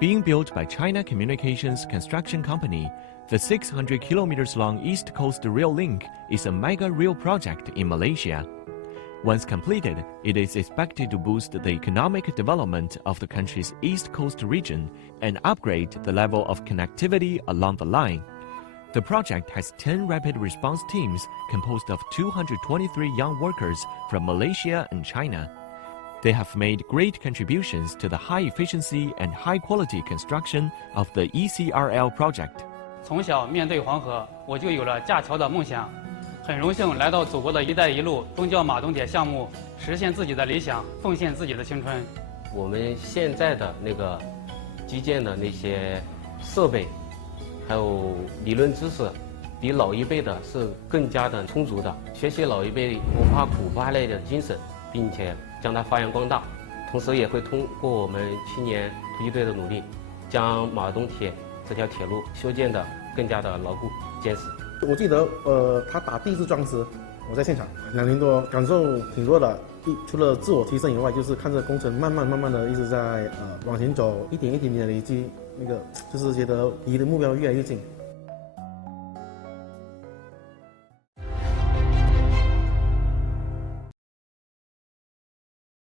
Being built by China Communications Construction Company, the 600 kilometers long East Coast Rail Link is a mega rail project in Malaysia. Once completed, it is expected to boost the economic development of the country's East Coast region and upgrade the level of connectivity along the line. The project has 10 rapid response teams composed of 223 young workers from Malaysia and China. They have made great contributions to the high efficiency and high quality construction of the ECRL project. 从小面对黄河，我就有了架桥的梦想。很荣幸来到祖国的一带一路中教马东铁项目，实现自己的理想，奉献自己的青春。我们现在的那个基建的那些设备，还有理论知识，比老一辈的是更加的充足的。学习老一辈不怕苦不怕累的精神，并且将它发扬光大。同时也会通过我们青年突击队的努力，将马东铁这条铁路修建的更加的牢固坚实。我记得他打第一次桩时，我在现场，2年多，感受挺多的。除了自我提升以外，就是看着工程慢慢的一直在往前走，一点一点的累积，就是觉得离的目标越来越近。